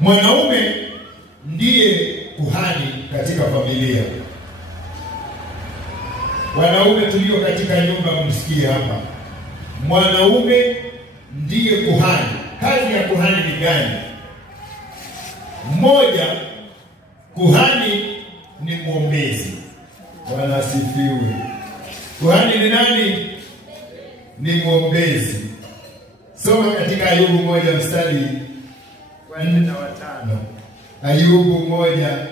Mwanaume ndiye kuhani katika familia. Wanaume tulio katika nyumba msikie hapa. Mwanaume ndiye kuhani. Kazi ya kuhani ni gani? Moja, kuhani ni mwombezi. Bwana asifiwe. Kuhani ni nani? Ni mwombezi. Soma katika Ayubu 1 mstari wa 4 na 5. Ayubu 1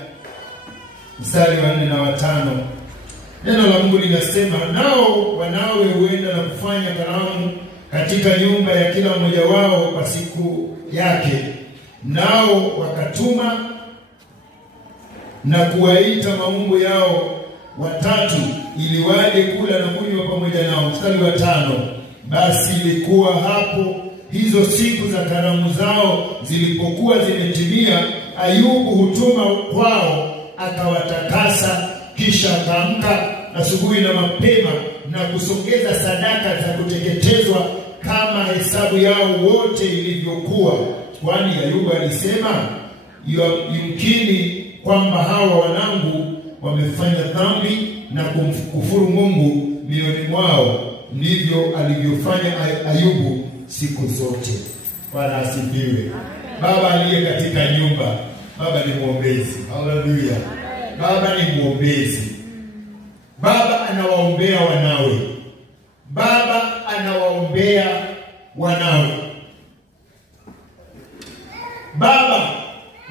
mstari wa 4 na 5. Neno la Mungu linasema, nao wanawe huenda na kufanya karamu katika nyumba ya kila mmoja wao kwa siku yake. Nao wakatuma na kuwaita maumbu yao watatu ili waje kula na kunywa pamoja nao. Mstari wa 5. Basi ilikuwa hapo hizo siku za karamu zao zilipokuwa zimetimia, Ayubu hutuma kwao akawatakasa, kisha akaamka asubuhi na mapema na kusongeza sadaka za kuteketezwa kama hesabu yao wote ilivyokuwa. Kwani Ayubu alisema, yumkini kwamba hawa wanangu wamefanya dhambi na kumkufuru Mungu mioyoni mwao. Ndivyo alivyofanya Ayubu siku zote. Bwana asifiwe. Baba aliye katika nyumba, baba ni mwombezi. Haleluya. Baba ni mwombezi. Baba anawaombea wanawe. Baba anawaombea wanawe. Baba,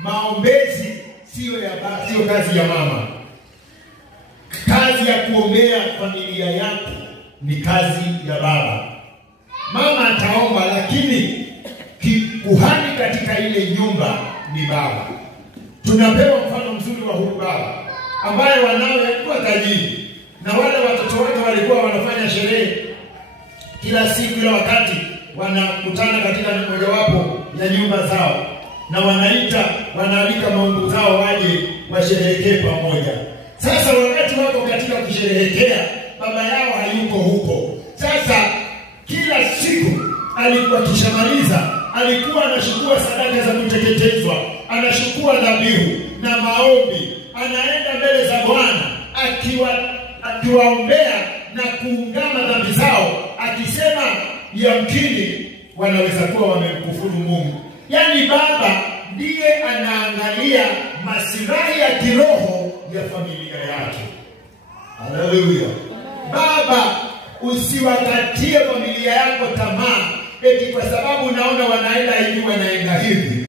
maombezi sio kazi ya mama. Kazi ya kuombea familia yako ni kazi ya baba. Mama ataomba, lakini kuhani katika ile nyumba ni baba. Tunapewa mfano mzuri wa huyu baba ambaye wanawe walikuwa tajiri, na wale watoto wake walikuwa wanafanya sherehe kila siku, kila wakati wanakutana katika mojawapo ya nyumba zao, na wanaalika maumbu zao waje washerehekee pamoja. Sasa wakati wako katika kusherehekea, baba yao hayuko huko. Sasa kila siku alikuwa kishamaliza, alikuwa anachukua sadaka za kuteketezwa, anachukua dhabihu na maombi, anaenda mbele za Bwana akiwaombea na kuungama dhambi zao, akisema yamkini wanaweza kuwa wamemkufuru Mungu. Yaani baba ndiye anaangalia maslahi ya kiroho ya familia yake. Haleluya. Baba, usiwakatie familia yako tamaa eti kwa sababu unaona wanaenda hivi wanaenda hivi.